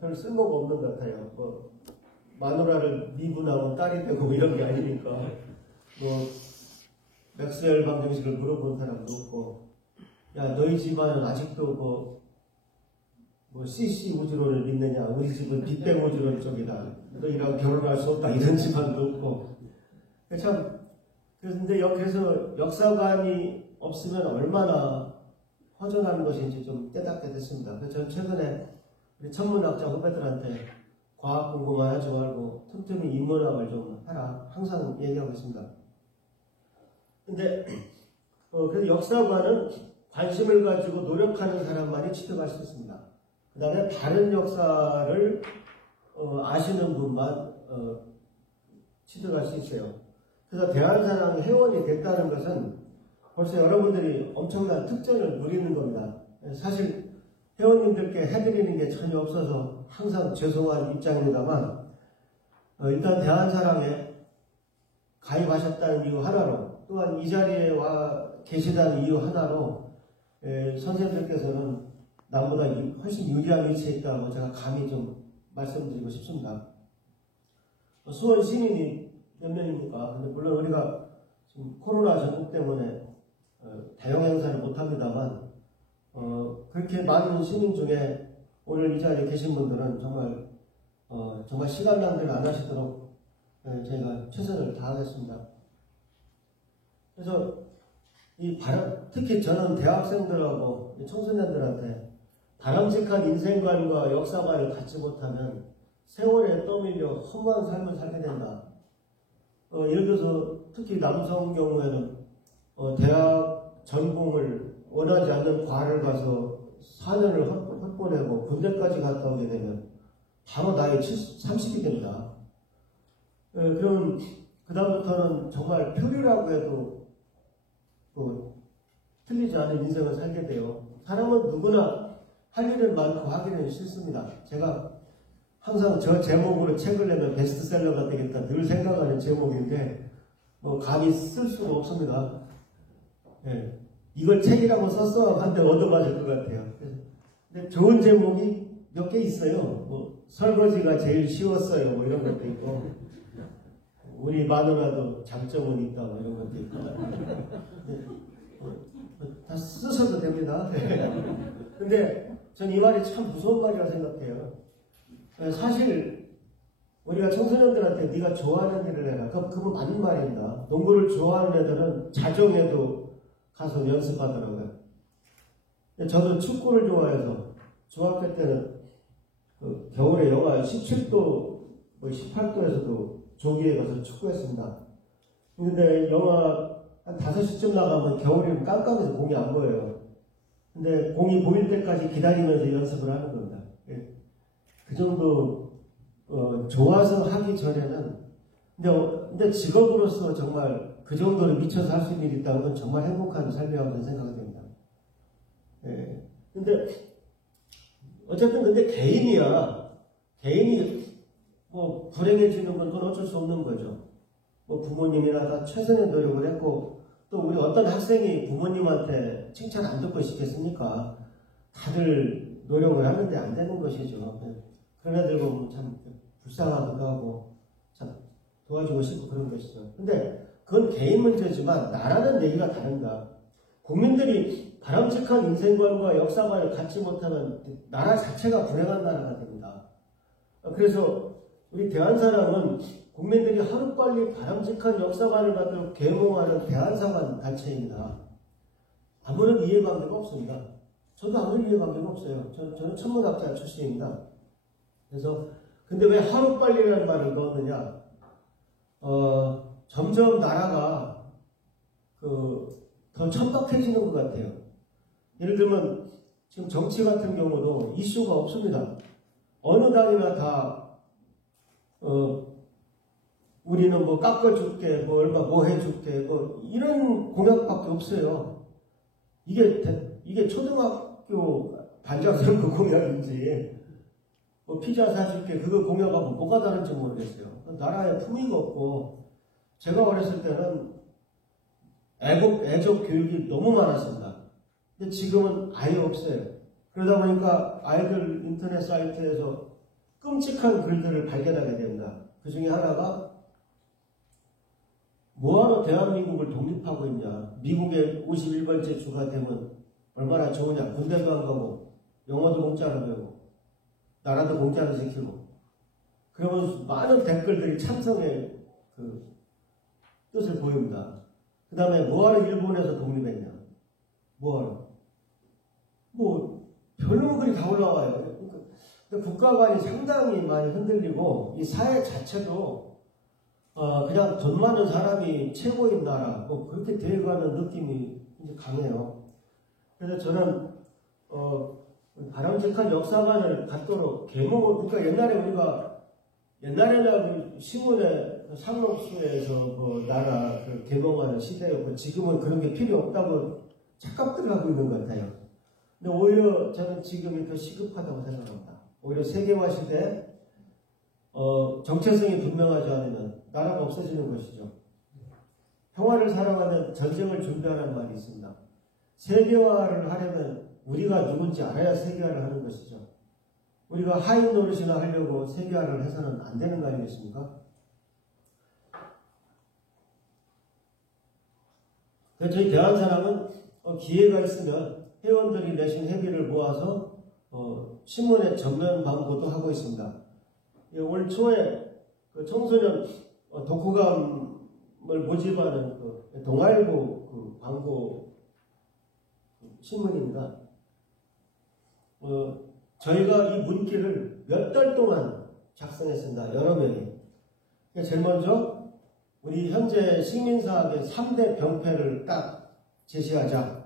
별 쓸모가 없는 것 같아요. 뭐 마누라를 미분하고 딸이 되고 이런 게 아니니까 뭐 맥스웰 방정식을 물어본 사람도 없고, 야 너희 집안은 아직도 뭐 CC 우주론을 믿느냐, 우리 집은 빅뱅 우주론 쪽이다, 너희랑 결혼할 수 없다, 이런 집안도 없고. 참 그런데 그래서 역사관이 없으면 얼마나 허전한 것인지 좀 깨닫게 됐습니다. 그래서 저는 최근에 우리 천문학자 후배들한테 과학 공부만 하지 말고 틈틈이 인문학을 좀 하라 항상 얘기하고 있습니다. 근데 그래서 역사관은 관심을 가지고 노력하는 사람만이 취득할 수 있습니다. 그 다음에 다른 역사를 아시는 분만 취득할 수 있어요. 그래서 대한사랑 회원이 됐다는 것은 벌써 여러분들이 엄청난 특전을 누리는 겁니다. 사실 회원님들께 해드리는 게 전혀 없어서 항상 죄송한 입장입니다만, 일단 대한사랑에 가입하셨다는 이유 하나로, 또한 이 자리에 와 계시다는 이유 하나로 선생님들께서는 나보다 훨씬 유리한 위치에 있다고 제가 감히 좀 말씀드리고 싶습니다. 수원 시민이 몇 명입니까? 근데 물론 우리가 지금 코로나 전국 때문에 대형 행사를 못합니다만, 그렇게 많은 시민 중에 오늘 이 자리에 계신 분들은 정말 시간 낭비를 안 하시도록 저희가 최선을 다하겠습니다. 그래서 특히 저는 대학생들하고 청소년들한테 바람직한 인생관과 역사관을 갖지 못하면 세월에 떠밀려 허무한 삶을 살게 된다. 예를 들어서 특히 남성 경우에는 대학 전공을 원하지 않는 과를 가서 4년을 헛보내고 군대까지 갔다 오게 되면 바로 나이 30이 됩니다. 그럼 그 다음부터는 정말 표류라고 해도 틀리지 않은 인생을 살게 돼요. 사람은 누구나 할 일은 많고 하기는 싫습니다. 제가 항상 저 제목으로 책을 내면 베스트셀러가 되겠다 늘 생각하는 제목인데 감히 쓸 수가 없습니다. 예, 이걸 책이라고 썼어 한데 얻어맞을 것 같아요. 근데 좋은 제목이 몇 개 있어요. 설거지가 제일 쉬웠어요, 이런 것도 있고, 우리 마누라도 장점은 있다, 이런 것도 있고. 다 쓰셔도 됩니다. 근데 전 이 말이 참 무서운 말이라고 생각해요. 사실 우리가 청소년들한테 네가 좋아하는 일을 해라, 그건 맞는 말입니다. 농구를 좋아하는 애들은 자정에도 가서 연습하더라고요. 저도 축구를 좋아해서 중학교 때는 겨울에 영하 17도, 18도에서도 조기에 가서 축구했습니다. 근데 영하 한 5시쯤 나가면 겨울이면 깜깜해서 공이 안 보여요. 근데 공이 보일 때까지 기다리면서 연습을 하는 겁니다. 그 정도 좋아서 하기 전에는, 근데 직업으로서 정말 그 정도로 미쳐서 할 수 있는 일이 있다는 건 정말 행복한 삶이라고 생각이 됩니다. 근데 어쨌든 근데 개인이 불행해지는 건 그건 어쩔 수 없는 거죠. 부모님이나 다 최선의 노력을 했고, 또 우리 어떤 학생이 부모님한테 칭찬 안 듣고 싶겠습니까? 다들 노력을 하는데 안 되는 것이죠. 그런 애들 보면 참 불쌍하기도 하고 참 도와주고 싶고 그런 것이죠. 근데 그건 개인 문제지만 나라는 얘기가 다른가. 국민들이 바람직한 인생관과 역사관을 갖지 못하면 나라 자체가 불행한 나라가 됩니다. 그래서 우리 대한사랑은 국민들이 하루빨리 바람직한 역사관을 갖도록 계몽하는 대한사관 단체입니다. 아무런 이해관계가 없습니다. 저도 아무런 이해관계가 없어요. 저는 천문학자 출신입니다. 그래서 근데 왜 하루빨리라는 말을 넣었느냐? 점점 나라가 더 천박해지는 것 같아요. 예를 들면 지금 정치 같은 경우도 이슈가 없습니다. 어느 당이나 다 우리는 깎아줄게, 얼마 해줄게, 이런 공약밖에 없어요. 이게 초등학교 반장 선거 공약인지, 피자 사줄게, 그거 공약하고 뭐가 다른지 모르겠어요. 나라에 품위가 없고, 제가 어렸을 때는 애적 교육이 너무 많았습니다. 근데 지금은 아예 없어요. 그러다 보니까 아이들 인터넷 사이트에서 끔찍한 글들을 발견하게 됩니다. 그 중에 하나가 뭐하러 대한민국을 독립하고 있냐. 미국의 51번째 주가 되면 얼마나 좋으냐. 군대도 안 가고 영어도 공짜로 배우고 나라도 공짜로 지키고. 그러면 많은 댓글들이 참성의 그 뜻을 보입니다. 그 다음에 뭐하러 일본에서 독립했냐. 뭐하러. 뭐 별로 글이 다 올라와요. 그러니까 국가관이 상당히 많이 흔들리고 이 사회 자체도 그냥 돈 많은 사람이 최고인 나라 뭐 그렇게 되어가는 느낌이 강해요. 그래서 저는 바람직한 역사관을 갖도록 그러니까 옛날에는 신문에 상록수에서 뭐 나라 개몽하는 시대였고 지금은 그런 게 필요 없다고 착각들 하고 있는 것 같아요. 근데 오히려 저는 지금이 더 시급하다고 생각합니다. 오히려 세계화 시대에 정체성이 분명하지 않으면 나라가 없어지는 것이죠. 평화를 사랑하면 전쟁을 준비하라는 말이 있습니다. 세계화를 하려면 우리가 누군지 알아야 세계화를 하는 것이죠. 우리가 하인 노릇이나 하려고 세계화를 해서는 안 되는 거 아니겠습니까? 저희 대한사랑은 기회가 있으면 회원들이 내신 회비를 모아서 신문에 전면 광고도 하고 있습니다. 올 초에 청소년 독후감을 모집하는 동아일보 광고 신문입니다. 저희가 이 문기를 몇 달 동안 작성했습니다. 여러 명이. 제일 먼저 우리 현재 식민사학의 3대 병폐를 딱 제시하자.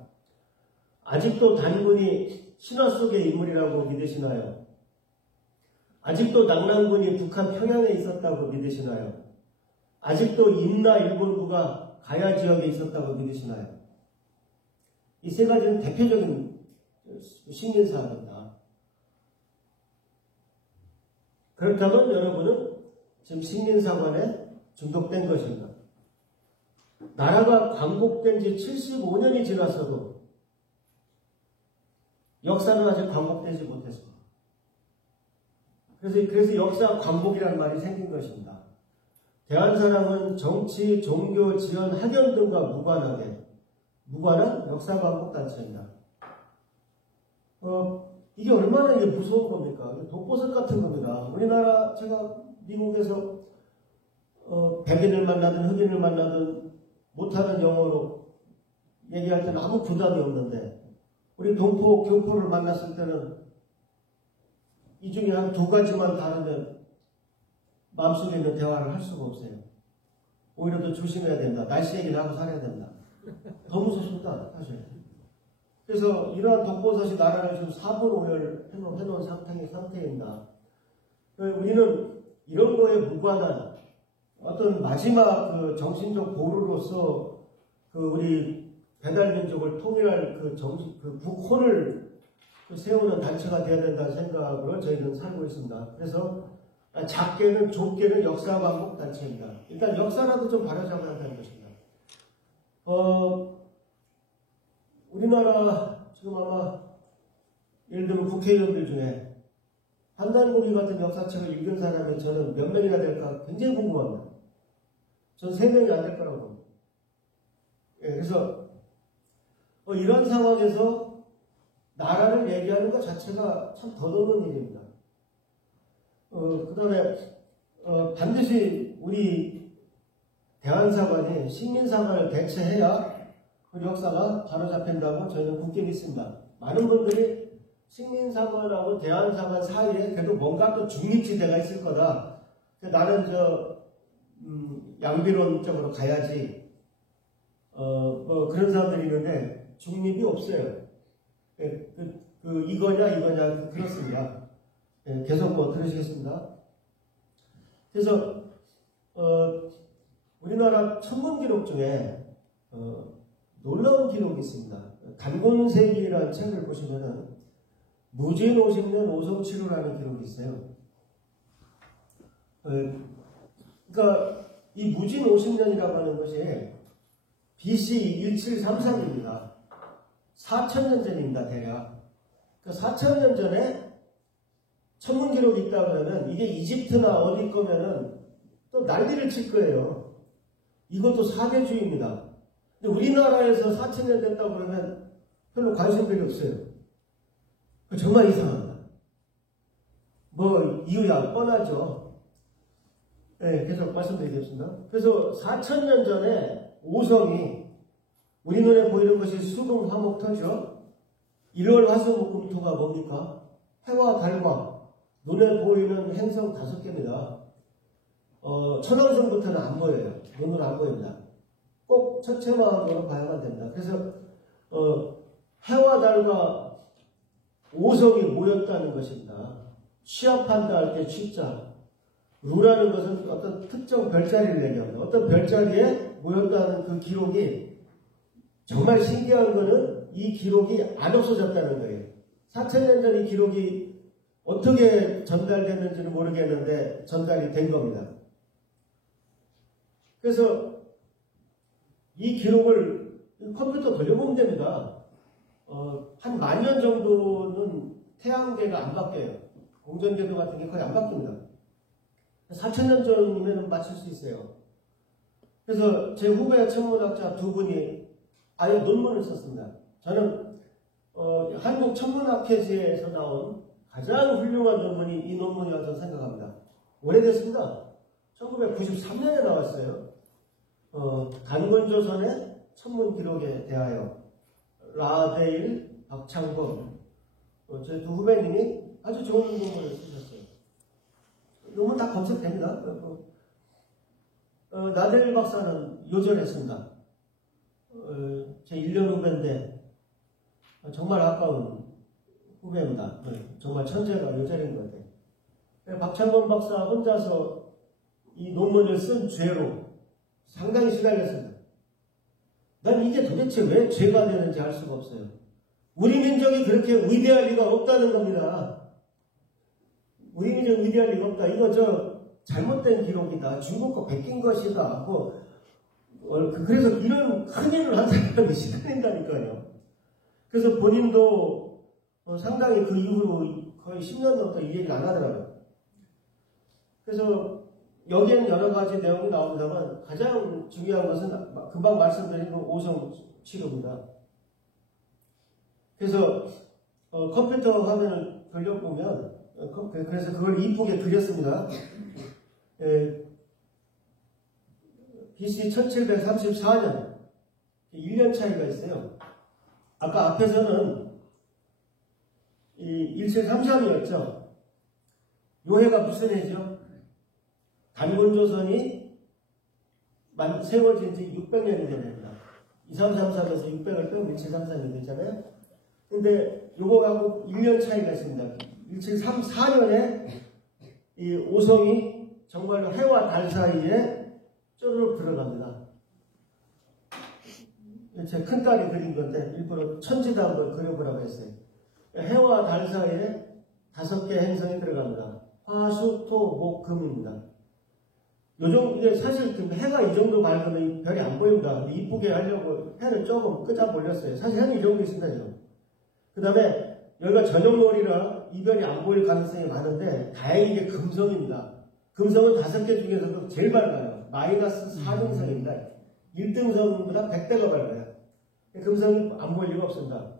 아직도 단군이 신화 속의 인물이라고 믿으시나요? 아직도 낙랑군이 북한 평양에 있었다고 믿으시나요? 아직도 임나 일본부가 가야 지역에 있었다고 믿으시나요? 이 세 가지는 대표적인 식민사학입니다. 그렇다면 여러분은 지금 식민사관에 중독된 것입니다. 나라가 광복된 지 75년이 지났어도 역사는 아직 광복되지 못했습니다. 그래서 역사 광복이라는 말이 생긴 것입니다. 대한사랑은 정치, 종교, 지연, 학연 등과 무관한 역사 광복단체입니다. 이게 얼마나 이게 무서운 겁니까? 독보석 같은 겁니다. 우리나라, 제가 미국에서 백인을 만나든 흑인을 만나든 못하는 영어로 얘기할 때는 아무 부담이 없는데 우리 동포, 교포를 만났을 때는 이 중에 한 두 가지만 다르면 마음속에 있는 대화를 할 수가 없어요. 오히려 더 조심해야 된다. 날씨 얘기를 하고 살아야 된다. 더 무섭습니다, 사실. 그래서 이러한 독보섯이 나라를 지금 4분 5열 해놓은 상태입니다. 우리는 이런 거에 무관한 어떤 마지막 정신적 보루로서 우리 배달민족을 통일할 국호를 세우는 단체가 되어야 된다는 생각으로 저희는 살고 있습니다. 그래서 작게는 좁게는 역사 광복 단체입니다. 일단 역사라도 좀 바로잡아야 한다는 것입니다. 우리나라 지금 아마 예를 들면 국회의원들 중에 한단고기 같은 역사책을 읽은 사람이 저는 몇 명이나 될까 굉장히 궁금합니다. 전 3명이 안 될 거라고 봅니다. 그래서 이런 상황에서 나라를 얘기하는 것 자체가 참 더더운 일입니다. 그 다음에 반드시 우리 대한사관이 식민사관을 대체해야 그 역사가 바로잡힌다고 저희는 굳게 믿습니다. 많은 분들이 식민사관하고 대한사관 사이에 그래도 뭔가 또 중립지대가 있을 거다. 나는 양비론적으로 가야지. 그런 사람들이 있는데 중립이 없어요. 이거냐 그렇습니다. 계속 들으시겠습니다. 그래서 우리나라 천문기록 중에 놀라운 기록이 있습니다. 단곤세기라는 책을 보시면은 무진 50년 오성치루라는 기록이 있어요. 그러니까 이 무진 50년이라고 하는 것이 BC 1733입니다. 4000년 전입니다, 대략. 그러니까 4,000년 전에 천문 기록이 있다 그러면 이게 이집트나 어디 거면은 또 난리를 칠 거예요. 이것도 사대주의입니다. 근데 우리나라에서 4,000년 됐다고 그러면 별로 관심들이 없어요. 정말 이상합니다. 뭐 이유야 뻔하죠. 네, 계속 말씀드리겠습니다. 그래서 4,000년 전에 오성이 우리 눈에 보이는 것이 수금, 화목, 토죠. 1월, 화수, 목, 금, 토가 뭡니까? 해와 달과 눈에 보이는 행성 5개입니다. 천왕성부터는 안 보여요. 눈으로 안 보입니다. 꼭 천체마음으로 봐야만 된다. 그래서 해와 달과 오성이 모였다는 것입니다. 취합한다 할 때 취자. 루라는 것은 어떤 특정 별자리를 얘기합니다. 어떤 별자리에 모였다는 그 기록이 정말 신기한 거는 이 기록이 안 없어졌다는 거예요. 4,000년 전 이 기록이 어떻게 전달됐는지는 모르겠는데 전달이 된 겁니다. 그래서 이 기록을 컴퓨터 돌려보면 됩니다. 한 10,000년 정도는 태양계가 안 바뀌어요. 공전궤도 같은 게 거의 안 바뀝니다. 4,000년 전이면 맞출 수 있어요. 그래서 제 후배 천문학자 2분이 아예 논문을 썼습니다. 저는 한국 천문학회지에서 나온 가장 훌륭한 논문이 이 논문이라고 생각합니다. 오래됐습니다. 1993년에 나왔어요. 단권조선의 천문 기록에 대하여 라데일, 박창범 제 2 후배님이 아주 좋은 논문을 쓰셨어요. 논문 다 검색됩니다. 라데일 박사는 요절했습니다. 제 1년 후배인데 정말 아까운 후배입니다. 정말 천재가 요절인 것 같아요. 박창범 박사 혼자서 이 논문을 쓴 죄로 상당히 시달렸습니다. 난 이게 도대체 왜 죄가 되는지 알 수가 없어요. 우리 민족이 그렇게 위대할 리가 없다는 겁니다. 우리 민족이 위대할 리가 없다. 이거 잘못된 기록이다. 중국 거 베낀 것이다. 그래서 이런 큰일을 한 사람이 시달린다니까요. 그래서 본인도 상당히 그 이후로 거의 10년 넘게 이 얘기를 안 하더라고요. 그래서 여기에는 여러 가지 내용이 나옵니다만 가장 중요한 것은 금방 말씀드린 그 오성 치료입니다. 그래서 컴퓨터 화면을 돌려보면 그래서 그걸 이쁘게 그렸습니다. BC 1734년 1년 차이가 있어요. 아까 앞에서는 1733이었죠. 요 해가 무슨 해죠? 단군조선이 세워진 지 600년이 된 해입니다. 2334에서 600을 빼면 1733이 됐잖아요. 근데 요거하고 1년 차이가 있습니다. 1734년에 이 오성이 정말로 해와 달 사이에 쪼르륵 들어갑니다. 제 큰딸이 그린 건데 일부러 천지다 한번 그려보라고 했어요. 해와 달 사이에 5개 행성이 들어갑니다. 화, 수, 토, 목, 금입니다. 이게 사실 해가 이 정도 밝으면 별이 안 보입니다. 이쁘게 하려고 해를 조금 끄자 올렸어요. 사실 해는 이 정도 있습니다. 그 다음에 여기가 저녁놀이라 이 별이 안 보일 가능성이 많은데 다행히 이게 금성입니다. 금성은 5개 중에서도 제일 밝아요. 마이너스 4등성입니다. 1등성보다 100배가 밝아요. 금성이 안 보일 리가 없습니다.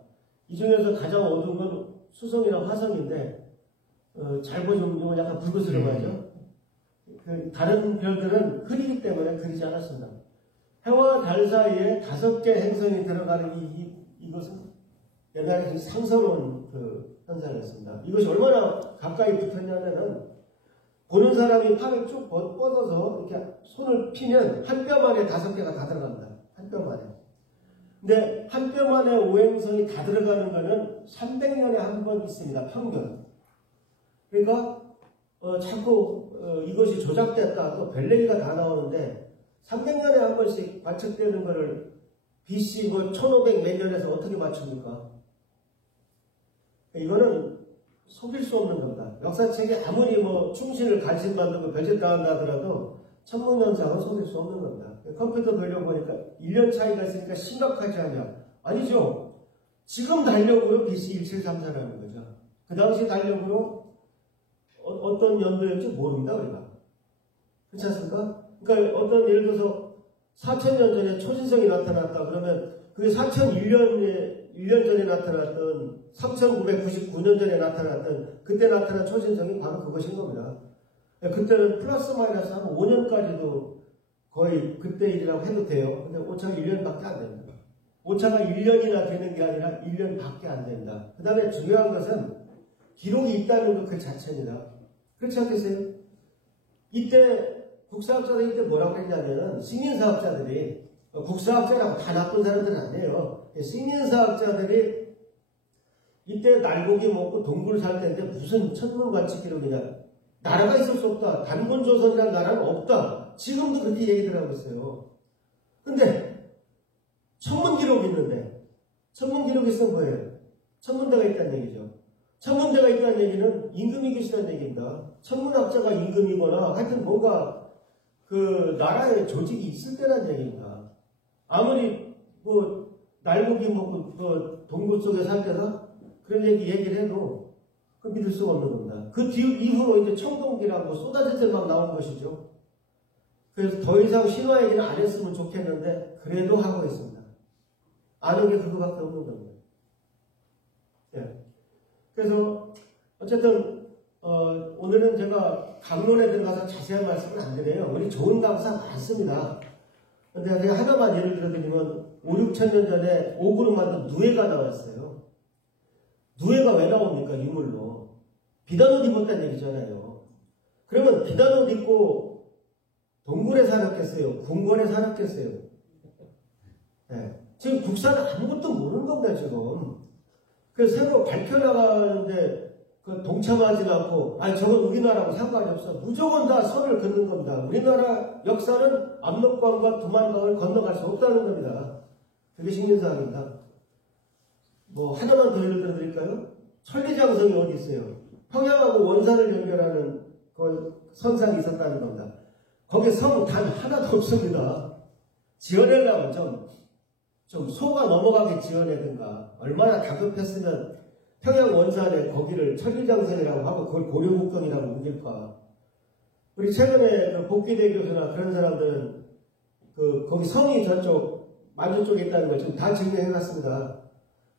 이 중에서 가장 어두운 건 수성이랑 화성인데 잘 보시면 약간 붉은스러워하죠. 다른 별들은 흐리기 때문에 그리지 않았습니다. 해와 달 사이에 5개 행성이 들어가는 이것은 옛날에 상스러운 현상이었습니다. 이것이 얼마나 가까이 붙었냐면은 보는 사람이 팔을 쭉 뻗어서 이렇게 손을 피면 한 뼘 안에 5개가 다 들어갑니다. 한 뼘 안에. 근데 한 뼘 안에 오행성이 다 들어가는 거는 300년에 한 번 있습니다. 평균. 그러니까 자꾸 이것이 조작됐다 또 별얘기가 다 나오는데 300년에 한 번씩 관측되는 거를 BC 1500 몇 년에서 어떻게 맞춥니까? 이거는 속일 수 없는 겁니다. 역사책에 아무리 충신을 간신만들고 변질당한다 하더라도 천문현상은 속일 수 없는 겁니다. 컴퓨터 돌려보니까 1년 차이가 있으니까 심각하지 않냐? 아니죠. 지금 달력으로 BC 1734라는 거죠. 그 당시 달력으로 어떤 연도였는지 모릅니다, 우리가. 그렇지 않습니까? 그러니까 어떤 예를 들어서 4000년 전에 초신성이 나타났다 그러면 그게 4001년 전에 나타났던 3999년 전에 나타났던 그때 나타난 초신성이 바로 그것인 겁니다. 그때는 플러스 마이너스 한 5년까지도 거의 그때 일이라고 해도 돼요. 근데 오차가 1년밖에 안 됩니다. 오차가 1년이나 되는 게 아니라 1년밖에 안 된다. 그 다음에 중요한 것은 기록이 있다는 것 그 자체입니다. 그렇지 않겠어요? 이때 국사학자들이 이때 뭐라고 했냐면은 식민사학자들이 국사학자라고 다 나쁜 사람들은 아니에요. 식민사학자들이 이때 날고기 먹고 동굴 살 때인데 무슨 천문관측 기록이냐. 나라가 있을 수 없다. 단군조선이라는 나라는 없다. 지금도 그렇게 얘기들 하고 있어요. 근데 천문 기록이 있는데 천문 기록이 있으면 뭐예요? 천문대가 있다는 얘기죠. 천문대가 있다는 얘기는 임금이 계시다는 얘기입니다. 천문학자가 임금이거나 하여튼 뭔가 그 나라의 조직이 있을 때라는 얘기입니다. 아무리 뭐 날고기 먹고 그 동굴 속에 살때나 그런 얘기를 해도 그 믿을 수가 없는 겁니다. 그 이후로 이제 청동기라고 쏟아질 때만 나온 것이죠. 그래서 더 이상 신화 얘기는 안 했으면 좋겠는데 그래도 하고 있습니다. 아는 게 그거밖에 없는 겁니다. 예. 그래서 어쨌든 오늘은 제가 강론에 들어가서 자세한 말씀은 안 드려요. 우리 좋은 강사 많습니다. 근데 제가 하나만 예를 들어드리면 5, 6천 년 전에 옥으로 만든 누에가 나왔어요. 누에가 왜 나옵니까? 유물로. 비단옷 입었다는 얘기잖아요. 그러면 비단옷 입고 동굴에 살았겠어요? 궁궐에 살았겠어요? 네. 지금 국사는 아무것도 모르는 겁니다, 지금. 그래서 새로 밝혀나가는데 그 동참하지 않고, 아니, 저건 우리나라하고 상관이 없어. 무조건 다 선을 긋는 겁니다. 우리나라 역사는 압록강과 두만강을 건너갈 수 없다는 겁니다. 그게 식민사학입니다. 뭐, 하나만 더 예를 들어 드릴까요? 천리장성이 어디 있어요? 평양하고 원산을 연결하는 그 선상이 있었다는 겁니다. 거기 성 단 하나도 없습니다. 지어내려면 좀 소가 넘어가게 지어내든가, 얼마나 다급했으면 평양 원산에 거기를 천리장성이라고 하고 그걸 고려국경이라고 옮길까. 우리 최근에 그 복귀대 교수나 그런 사람들은 거기 성이 저쪽 만주 쪽에 있다는 걸 지금 다 증명해놨습니다.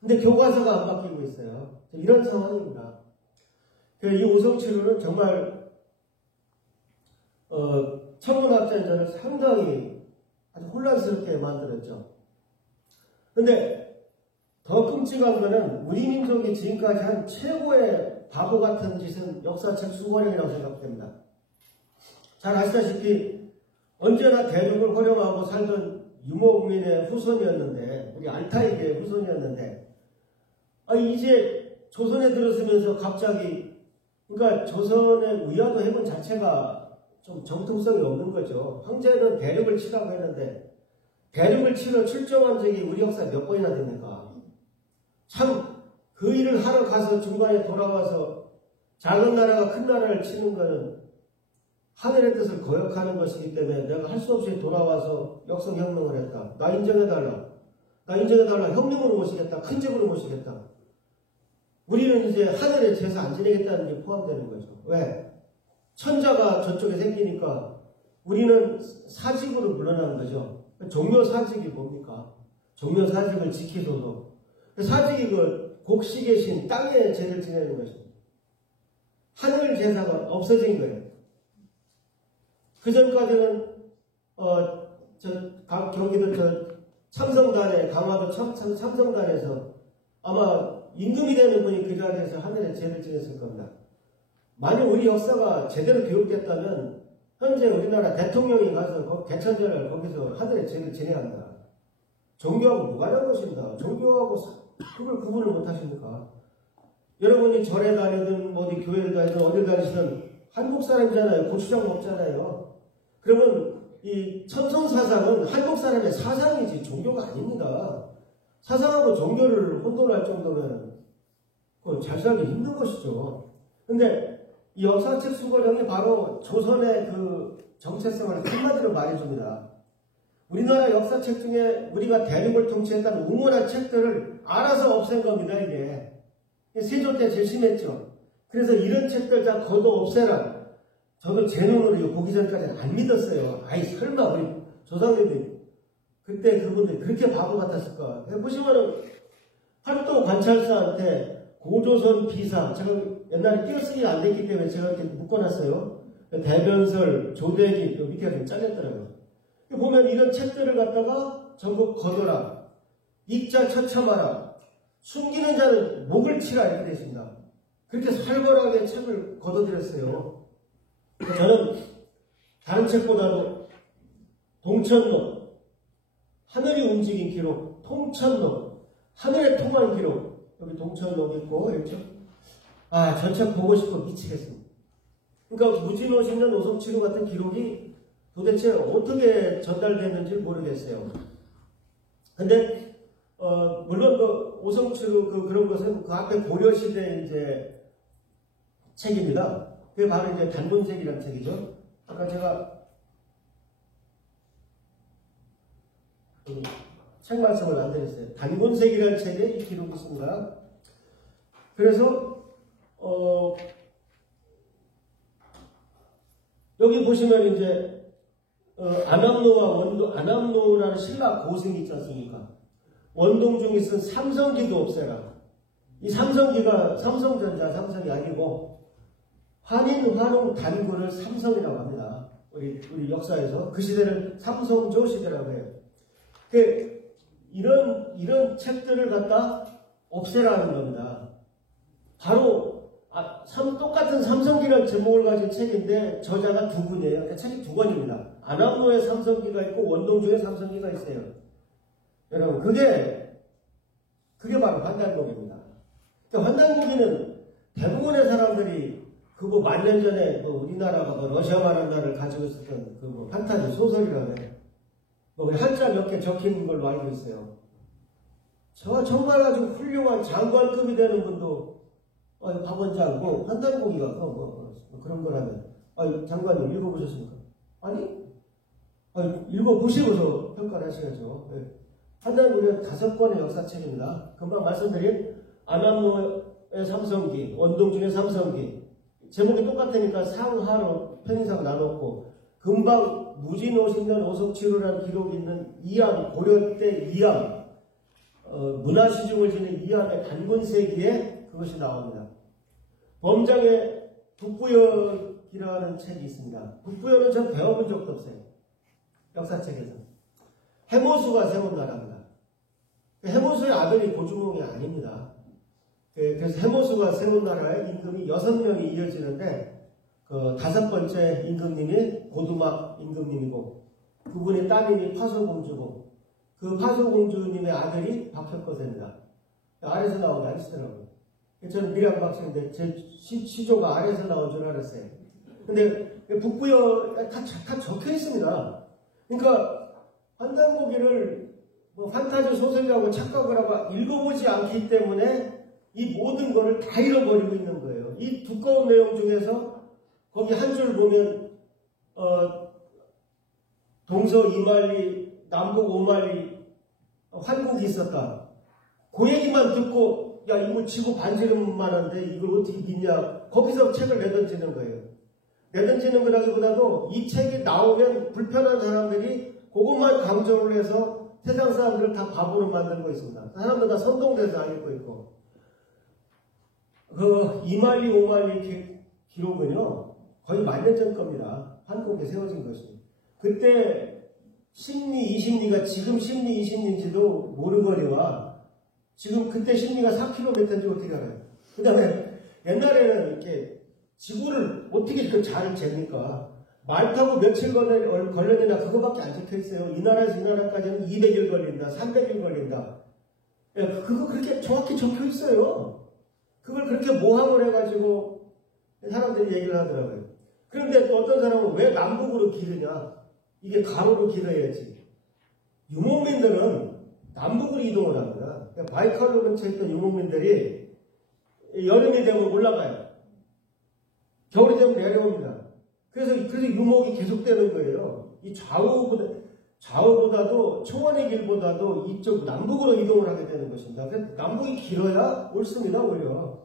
근데 교과서가 안 바뀌고 있어요. 이런 상황입니다. 이 오성치루는 정말 천문학자인 저는 상당히 아주 혼란스럽게 만들었죠. 근데 더 끔찍한 거는 우리 민족이 지금까지 한 최고의 바보 같은 짓은 역사책 수고령이라고 생각됩니다. 잘 아시다시피 언제나 대륙을 활용하고 살던 유목민의 후손이었는데, 우리 알타이계의 후손이었는데, 이제 조선에 들어서면서 갑자기, 그러니까 조선의 의아도 해군 자체가 좀 정통성이 없는 거죠. 황제는 대륙을 치라고 했는데, 대륙을 치러 출정한 적이 우리 역사에 몇 번이나 됩니까? 참, 그 일을 하러 가서 중간에 돌아와서 작은 나라가 큰 나라를 치는 거는 하늘의 뜻을 거역하는 것이기 때문에 내가 할 수 없이 돌아와서 역성혁명을 했다. 나 인정해달라. 나 인정해달라. 형님으로 모시겠다. 큰 집으로 모시겠다. 우리는 이제 하늘의 제사 안 지내겠다는 게 포함되는 거죠. 왜? 천자가 저쪽에 생기니까 우리는 사직으로 물러나는 거죠. 종묘사직이 뭡니까? 종묘사직을 지키소서. 사직이 그 곡식의 신, 땅의 제를 지내는 것입니다. 하늘 제사가 없어진 거예요. 그 전까지는, 경기도 참성단에, 강화도 참성단에서 아마 임금이 되는 분이 그 자리에서 하늘의 제를 지냈을 겁니다. 만약 우리 역사가 제대로 교육됐다면, 현재 우리나라 대통령이 가서 개천절을 거기서 하늘의 제를 지내야 한다. 종교하고 무관한 것입니다. 종교하고 그걸 구분을 못 하십니까? 여러분이 절에 다니든 어디 교회를 다니든 어딜 다니시든 한국 사람이잖아요. 고추장 먹잖아요. 그러면 이 천성사상은 한국 사람의 사상이지 종교가 아닙니다. 사상하고 종교를 혼돈할 정도면 그건 잘 살기 힘든 것이죠. 근데 이 역사책 수고령이 바로 조선의 그 정체성을 한마디로 말해줍니다. 우리나라 역사책 중에 우리가 대륙을 통치했다는 우문한 책들을 알아서 없앤 겁니다, 이게. 세조 때 제일 심했죠. 그래서 이런 책들 다 걷어 없애라. 저도 제 눈으로 보기 전까지는 안 믿었어요. 아이, 설마 우리 조상님들 그때 그분들 그렇게 바보 같았을까. 보시면은 팔도 관찰사한테 고조선 비사, 제가 옛날에 띄어쓰기가 안 됐기 때문에 제가 이렇게 묶어놨어요. 대변설, 조대기, 요 밑에가 좀 잘렸더라고요. 보면 이런 책들을 갖다가 전부 거둬라. 익자 처참하라. 숨기는 자는 목을 치라 이렇게 되어 있습니다. 그렇게 살벌하게 책을 거둬들였어요. 저는 다른 책보다도 동천론, 하늘이 움직인 기록, 통천론, 하늘의 통한 기록, 여기 동천론 있고, 그렇죠? 아, 저 책 보고 싶어 미치겠습니다. 그러니까 무진호 10년 오성치루 같은 기록이 도대체 어떻게 전달됐는지 모르겠어요. 근데, 물론 오성치루 그런 것은 그 앞에 고려시대 이제 책입니다. 그게 바로 이제 단군색이라는 책이죠. 아까 제가 책 말씀을 안 드렸어요. 단군색이라는 책에 이 기록이 있습니다. 그래서 여기 보시면 이제 안암노라는 신라 고승이 있지 않습니까? 원동중이 쓴 삼성기도 없애라. 이 삼성기가 삼성전자 삼성이 아니고 환인, 환웅, 단군을 삼성이라고 합니다. 우리 역사에서 그 시대를 삼성조 시대라고 해요. 이런 책들을 갖다 없애라는 겁니다. 바로 똑같은 삼성기라는 제목을 가진 책인데 저자가 두 분이에요. 그러니까 책이 두 권입니다. 안암노의 삼성기가 있고 원동중의 삼성기가 있어요. 여러분 그게 바로 환단곡입니다. 환단곡이는 대부분의 사람들이 그거 만년 전에 우리나라가 러시아 말한 나라를 가지고 있었던 그 판타지 소설이라고 해요. 한자 몇 개 적힌 걸로 알고 있어요. 저 정말 아주 훌륭한 장관급이 되는 분도 박원장, 환단곡이가 그런 거라면 장관님 읽어보셨습니까? 아니? 읽어보시고서 평가를 하셔야죠. 환단곡은 5권의 역사책입니다. 금방 말씀드린 안암노의 삼성기, 원동중의 삼성기 제목이 똑같으니까 상하로 편의상 나눴고 금방 무진호 10년 오성치루라는 기록이 있는 이암, 고려 때 이암, 문화시중을 지닌 이암의 단군세기에 그것이 나옵니다. 범장의 북부역이라는 책이 있습니다. 북부역은 전 배워본 적도 없어요. 역사책에서. 해모수가 세운 나라입니다. 해모수의 아들이 고주몽이 아닙니다. 그래서 해모수가 세운 나라의 임금이 6명이 이어지는데 그 5번째 임금님이 고두막 임금님이고 그분의 따님이 파소공주고 그 파소공주님의 아들이 박혁거세입니다. 아래에서 나온 게 아니시더라고요. 저는 밀양박사인데 제 시조가 아래에서 나온 줄 알았어요. 근데 북부여 다 적혀 있습니다. 그러니까 환단고기를 판타지 소설이라고 착각을 하고 읽어보지 않기 때문에 이 모든 것을 다 잃어버리고 있는 거예요. 이 두꺼운 내용 중에서 거기 한 줄 보면 동서 2만리, 남북 5만리 환국이 있었다. 그 얘기만 듣고 야 이거 지구 반지름만 한데 이걸 어떻게 믿냐. 거기서 책을 내던지는 거예요. 내던지는 거라기보다도 이 책이 나오면 불편한 사람들이 그것만 강조를 해서 세상 사람들을 다 바보로 만들고 있습니다. 사람들 다 선동돼서 안 읽고 있고. 그 2만리, 5만리 기록은요. 거의 만년 전 겁니다. 한국에 세워진 것이. 그때 10리, 20리가 지금 10리, 20리인지도 모르거니와 지금 그때 10리가 4km인지 어떻게 알아요? 그 다음에 옛날에는 이렇게 지구를 어떻게 이렇게 잘 잽니까? 말 타고 며칠 걸렸느냐 그거밖에 안 적혀 있어요. 이 나라에서 이 나라까지는 200일 걸린다, 300일 걸린다. 그거 그렇게 정확히 적혀 있어요. 그걸 그렇게 모함을 해가지고 사람들이 얘기를 하더라고요. 그런데 또 어떤 사람은 왜 남북으로 기르냐? 이게 가로로 길어야지. 유목민들은 남북으로 이동을 합니다. 바이칼로 근처에 있던 유목민들이 여름이 되면 올라가요. 겨울이 되면 내려옵니다. 그래서 유목이 계속되는 거예요. 이 좌우보다도 초원의 길보다도 이쪽 남북으로 이동을 하게 되는 것입니다. 그래서 남북이 길어야 옳습니다, 오히려.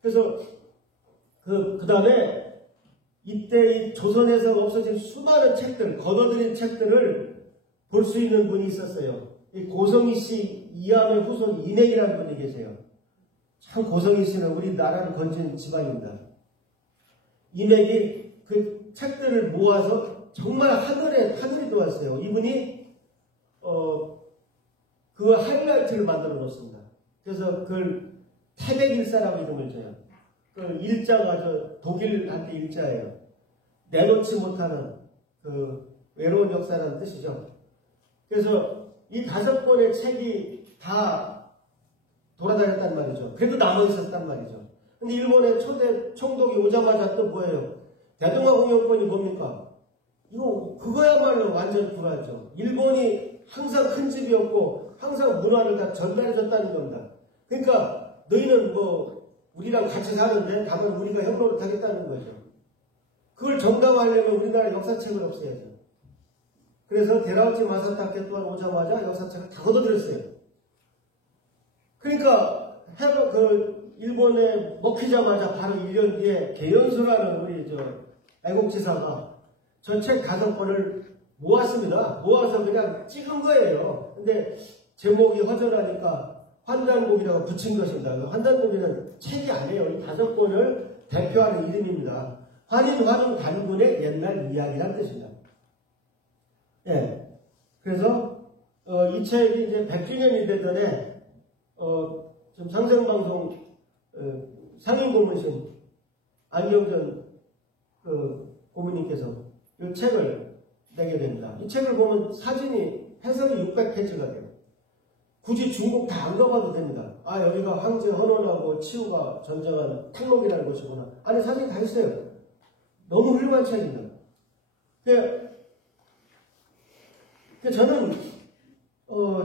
그래서 그 다음에 이때 이 조선에서 없어진 수많은 책들, 거둬들인 책들을 볼 수 있는 분이 있었어요. 이 고성희 씨 이암의 후손 이내이라는 분이 계세요. 참 고성희 씨는 우리나라를 건진 집안입니다. 이내이 그 책들을 모아서 정말 하늘이 도왔어요. 이분이 그 하이라이트를 만들어 놓습니다. 그래서 그걸 태백일사라고 이름을 줘요. 그 일자가 저 독일한테 일자예요. 내놓지 못하는 그 외로운 역사라는 뜻이죠. 그래서 이 5권의 책이 다 돌아다녔단 말이죠. 그래도 남아있었단 말이죠. 근데 일본의 초대 총독이 오자마자 또 뭐예요? 대동아 공영권이 뭡니까? 이거 그거야말로 완전 불화죠. 일본이 항상 큰 집이었고 항상 문화를 다 전달해줬다는 겁니다. 그러니까 너희는 뭐 우리랑 같이 사는데 다만 우리가 협력을 하겠다는 거죠. 그걸 정당화하려면 우리나라 역사책을 없애야죠. 그래서 데라우치 마사타케 또한 오자마자 역사책을 다 걷어들였어요. 그러니까 일본에 먹히자마자 바로 1년 뒤에 개연수라는 우리 애국지사가 저 책 5권을 모았습니다. 모아서 그냥 찍은 거예요. 근데 제목이 허전하니까 환단곡이라고 붙인 것입니다. 환단곡이는 책이 아니에요. 이 5권을 대표하는 이름입니다. 환인 단군의 옛날 이야기란 뜻입니다. 예. 그래서 이 책이 이제 100주년이 되던에 좀 상생방송 상임고문신 안경전 고문님께서 이 책을 내게 됩니다. 이 책을 보면 사진이 해설이 600페이지가 돼요. 굳이 중국 다 안 가봐도 됩니다. 아, 여기가 황제 헌원하고 치우가 전쟁한 탕록이라는 곳이구나. 안에 사진이 다 있어요. 너무 훌륭한 책입니다. 저는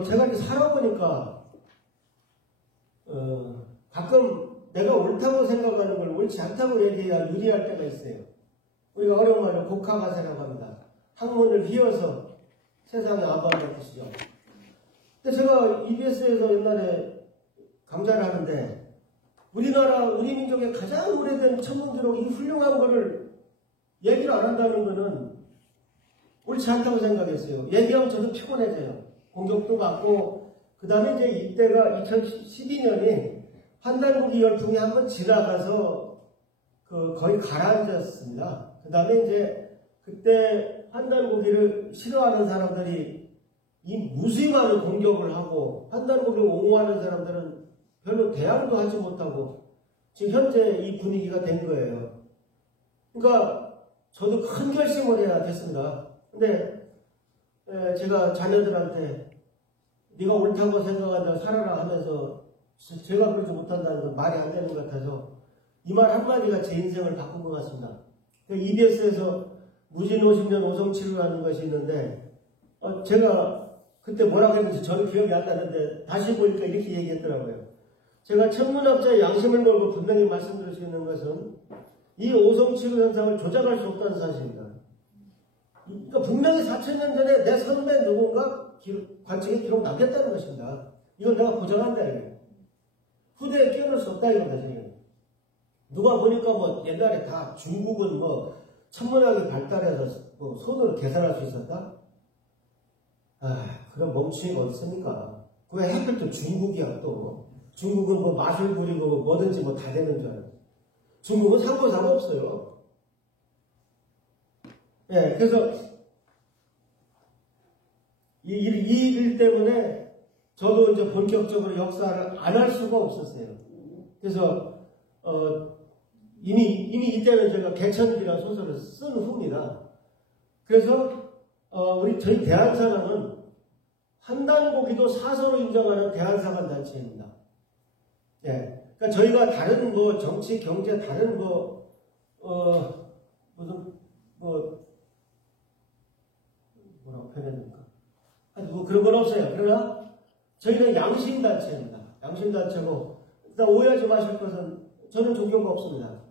제가 이렇게 살아보니까 가끔 내가 옳다고 생각하는 걸 옳지 않다고 얘기해야 유리할 때가 있어요. 우리가 어려운 말로 곡하가세라고 합니다. 학문을 휘어서 세상에 안반다는 뜻이죠. 근데 제가 EBS에서 옛날에 강좌를 하는데 우리 민족의 가장 오래된 천문 기록 이 훌륭한 거를 얘기를 안 한다는 거는 옳지 않다고 생각했어요. 얘기하면 저도 피곤해져요. 공격도 받고 그 다음에 이제 이때가 2012년이 환단고기 열풍이 한번 지나가서 거의 가라앉았습니다. 그 다음에 이제 그때 환단고기를 싫어하는 사람들이 이 무수히 많은 공격을 하고 환단고기를 옹호하는 사람들은 별로 대항도 하지 못하고 지금 현재 이 분위기가 된 거예요. 그러니까 저도 큰 결심을 해야 됐습니다. 근데 제가 자녀들한테 네가 옳다고 생각한다 살아라 하면서 제가 그러지 못한다는 건 말이 안 되는 것 같아서 이 말 한마디가 제 인생을 바꾼 것 같습니다. EBS에서 무진 50년 오성치료라는 것이 있는데 제가 그때 뭐라고 했는지 저는 기억이 안 나는데 다시 보니까 이렇게 얘기했더라고요. 제가 천문학자의 양심을 걸고 분명히 말씀드릴 수 있는 것은 이 오성치료 현상을 조작할 수 없다는 사실입니다. 그러니까 분명히 4,000년 전에 내 선배 누군가 관측에 기록 남겼다는 것입니다. 이건 내가 보장한다 이거예요. 후대에 끼워넣을 수 없다 이겁니다. 지금. 누가 보니까 뭐 옛날에 다 중국은 뭐 천문학이 발달해서 뭐 손으로 계산할 수 있었다? 그런 멍충이가 어디 있습니까? 왜 하필 또 중국이야 또. 중국은 뭐 맛을 부리고 뭐든지 뭐 다 되는 줄 알아요. 중국은 상고사가 없어요. 예, 그래서 이 일 때문에 저도 이제 본격적으로 역사를 안 할 수가 없었어요. 그래서 이미 이때는 제가 개천이라는 소설을 쓴 후입니다. 그래서 저희 대한사랑은 환단고기도 사서로 인정하는 대한사관 단체입니다. 예, 그러니까 저희가 다른 뭐 정치, 경제, 다른 뭐라고 표현합니까? 뭐 그런 건 없어요. 그러나 저희는 양심단체입니다. 양심단체고 일단 오해하지 마실 것은 저는 종교가 없습니다.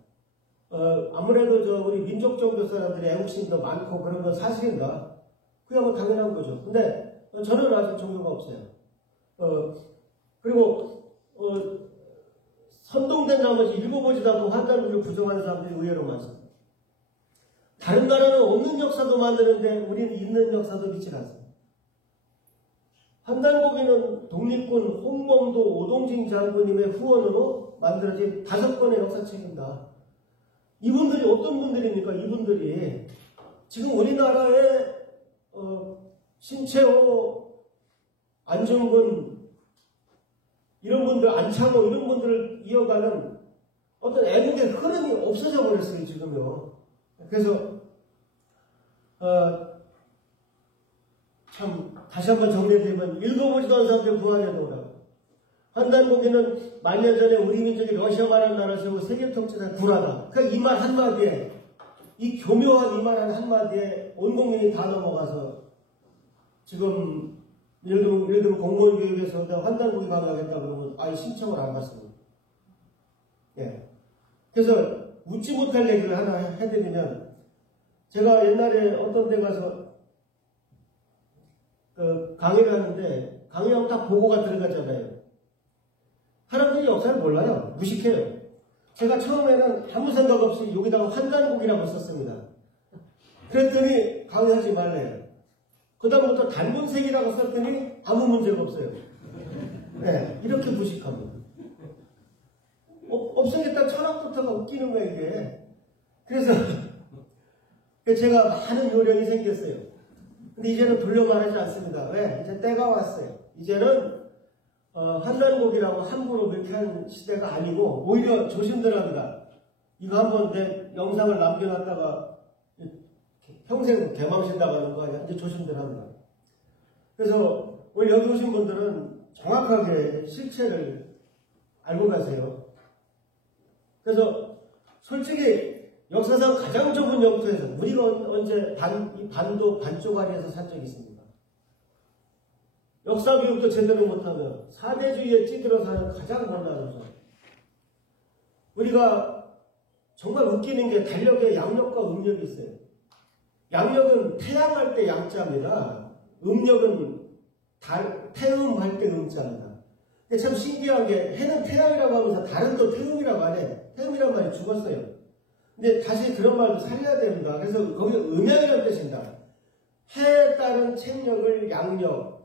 아무래도 우리 민족종교 사람들이 애국심도 많고 그런 건 사실입니다. 그게 뭐 당연한 거죠. 근데 저는 아직 종교가 없어요. 그리고 선동된 나머지 읽어보지도 않고 환단국을 부정하는 사람들이 의외로 많습니다. 다른 나라는 없는 역사도 만드는데 우리는 있는 역사도 믿지 않습니다. 환단고기는 독립군 홍범도 오동진 장군님의 후원으로 만들어진 5권의 역사책입니다. 이분들이 어떤 분들입니까? 이분들이 지금 우리나라의 신채호, 안중근 이런 분들, 안창호 이런 분들을 이어가는 어떤 애국의 흐름이 없어져 버렸어요, 지금요. 그래서 참 다시 한번 정리해드리면 읽어보지도 않은 사람들 부활해 놓으라고. 환단고기는 만년 전에 우리 민족이 러시아만한 나라를 세우고 세계 통치는 불하다. 그러니까 이 말 한마디에, 이 교묘한 이 말 한마디에 온 국민이 다 넘어가서 지금 예를 들면 공무원 교육에서 환단고기 강의하겠다 그러면 아예 신청을 안 받습니다. 예. 그래서 웃지 못할 얘기를 하나 해드리면, 제가 옛날에 어떤 데 가서 강의를 하는데 강의하면 다 보고가 들어가잖아요. 사람들이 역사를 몰라요. 무식해요. 제가 처음에는 아무 생각 없이 여기다가 환단국이라고 썼습니다. 그랬더니 강의하지 말래요. 그 다음부터 단문색이라고 썼더니 아무 문제가 없어요. 네, 이렇게 무식합니다. 없으니까 철학부터가 웃기는 거예요, 이게. 그래서 제가 많은 요령이 생겼어요. 근데 이제는 돌려 말하지 않습니다. 왜? 이제 때가 왔어요. 이제는 환단곡이라고 함부로 그렇게 한 시대가 아니고 오히려 조심들 합니다. 이거 한번 내 영상을 남겨놨다가 평생 개망신다고 거 아니야? 이제 조심들 합니다. 그래서 오늘 여기 오신 분들은 정확하게 실체를 알고 가세요. 그래서 솔직히 역사상 가장 좁은 영토에서 우리가 언제 이 반도 반쪽아리에서 산 적이 있습니다. 역사 교육도 제대로 못하면 사대주의에 찌들어 사는 가장 곤란한 점. 우리가 정말 웃기는 게 달력에 양력과 음력이 있어요. 양력은 태양할 때 양자입니다. 음력은 태음할 때 음자입니다. 근데 참 신기한 게 해는 태양이라고 하면서 달은 또 태음이라고 하네. 태음이라는 말이 죽었어요. 근데 다시 그런 말도 살려야 됩니다. 그래서 거기 음양이라는 뜻입니다. 해에 따른 책력을 양력,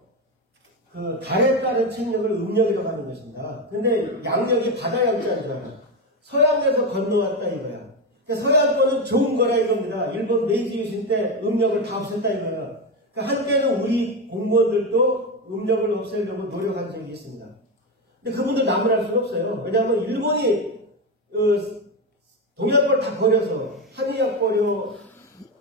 달에 따른 책력을 음력이라고 하는 것입니다. 근데 양력이 바다 양자잖아요. 서양에서 건너왔다 이거야. 그러니까 서양 거는 좋은 거라 이겁니다. 일본 메이지 유신 때 음력을 다 없앴다 이거야. 그러니까 한때는 우리 공무원들도 음력을 없애려고 노력한 적이 있습니다. 근데 그분들 나무랄 수는 없어요. 왜냐하면 일본이 동양권을 다 버려서 한의학 버려,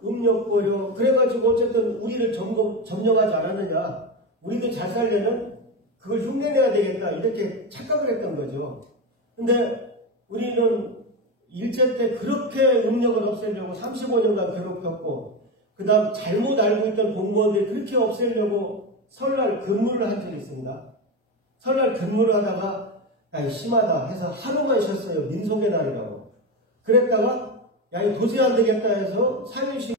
음력 버려, 그래가지고 어쨌든 우리를 점령하지 않았느냐. 우리도 잘 살려면 그걸 흉내내야 되겠다. 이렇게 착각을 했던 거죠. 근데 우리는 일제 때 그렇게 음력을 없애려고 35년간 괴롭혔고, 그 다음 잘못 알고 있던 공무원들이 그렇게 없애려고 설날 근무를 한 적이 있습니다. 설날 근무를 하다가 야, 심하다 해서 하루만 쉬었어요. 민속의 날이라고. 그랬다가 야, 이거 도저히 안 되겠다 해서 3일씩